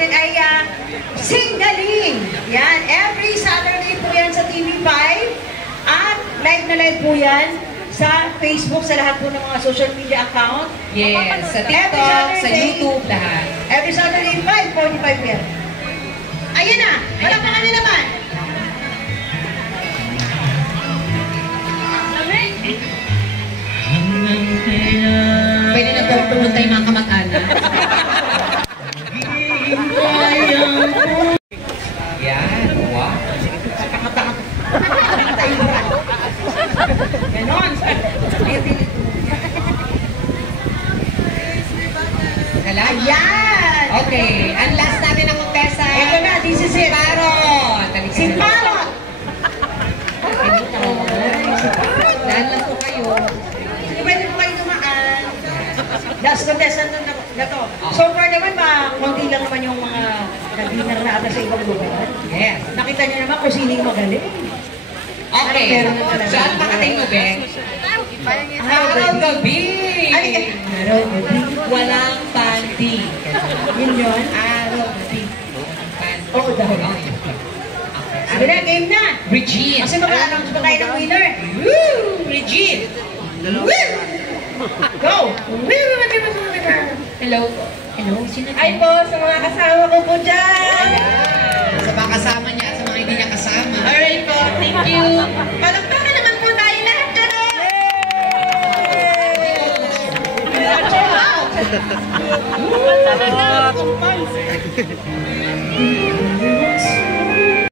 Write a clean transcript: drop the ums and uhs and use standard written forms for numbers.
natin ay Singaling. Yan, every Saturday po yan sa TV5. At live na live po yan sa Facebook, sa lahat po ng mga social media account. Yes, sa TikTok, sa YouTube, lahat. Every Saturday, 5:45 p.m. Ayan na, palakpakan niyo naman. Pwede na po pumunta yung mga kamag-anak. Yan, wow. Ganon. Ayan. Okay, ang last natin ang contestant. Ito na, this is it. Parot. Si Parot. Dahil lang po kayo. Pwede po kayo dumaan. Last contestant na to. So far naman, konti lang naman yung mga nag-dinner na ata sa ibang lugar. Yes. Nakita niyo naman kung sino yung magaling. Okay. So, ano makating mo, Beng? Araw-gabi. Araw-gabi. Walang panty. Yun yun. Araw-gabi. Oo, dahil. Sige na, game na. Regine. Kasi mag-announce ba tayo ng winner? Woo! Regine. Woo! Go! Hello. Hello. Sino? Ay po, sa mga kasama ko po dyan. Ayan. Sa mga kasama niya at sa mga hindi niya kasama. Alright po, thank you. Palagpakan naman po tayo lahat dyan. Yay!